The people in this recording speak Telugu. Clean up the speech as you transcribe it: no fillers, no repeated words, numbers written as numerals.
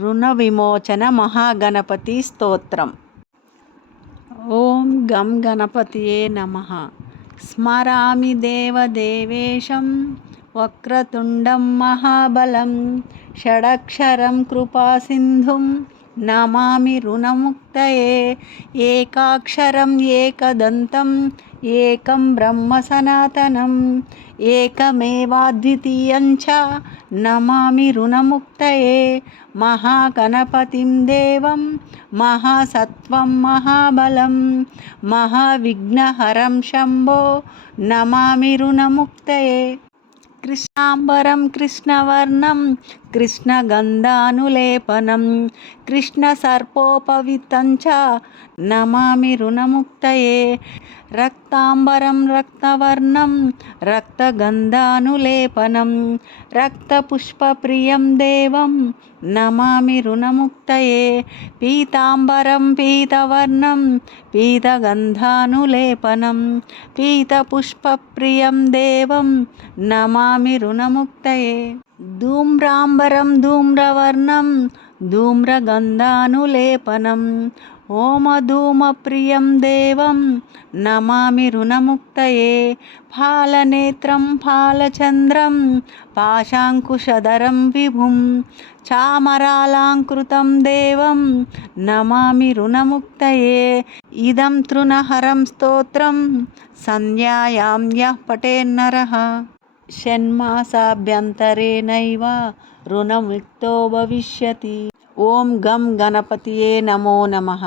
రుణ విమోచన మహాగణపతి స్తోత్రం. ఓం గం గణపతియే నమః. స్మరామి దేవదేవేశం వక్రతుండం మహాబలం షడక్షరం కృపాసింధుం నమామి రుణముక్తయే. ఏకాక్షరం ఏకదంతం ఏకం బ్రహ్మ సనాతనం ఏకమేవాద్వితీయం చ నమామి రుణముక్తయే. మహాగణపతిం దేవం మహాసత్వం మహాబలం మహావిఘ్నహరం శంభో నమామి రుణముక్తయే. కృష్ణాంబరం కృష్ణవర్ణం కృష్ణగంధానులేపనం కృష్ణసర్పోపవితం చ నమామి రుణముక్తయే. రక్తాంబరం రక్తవర్ణం రక్తగంధానులేపనం రక్తపుష్పప్రియం దేవం నమామి రుణముక్తయే. పీతాంబరం పీతవర్ణం పీతగంధానులేపనం పీతపుష్పప్రియం దేవం నమామి రుణముక్తయే. ధూమ్రాంబరం ధూమ్రవర్ణం ధూమ్రగంధానులేపనం ఓమధూమప్రియం దేవం నమామి రుణముక్తయే. ఫాలనేత్రం ఫాలచంద్రం పాశాంకుశధరం విభుం చామరాలాంకృతం దేవం నమామి రుణముక్తయే. ఇదం తృణహరం స్తోత్రం సంధ్యాయాం యః పఠేన్నరః షణ్మాసాభ్యంతరేణైవ రుణముక్తో భవిష్యతి. ఓం గం గణపతియే నమో నమః.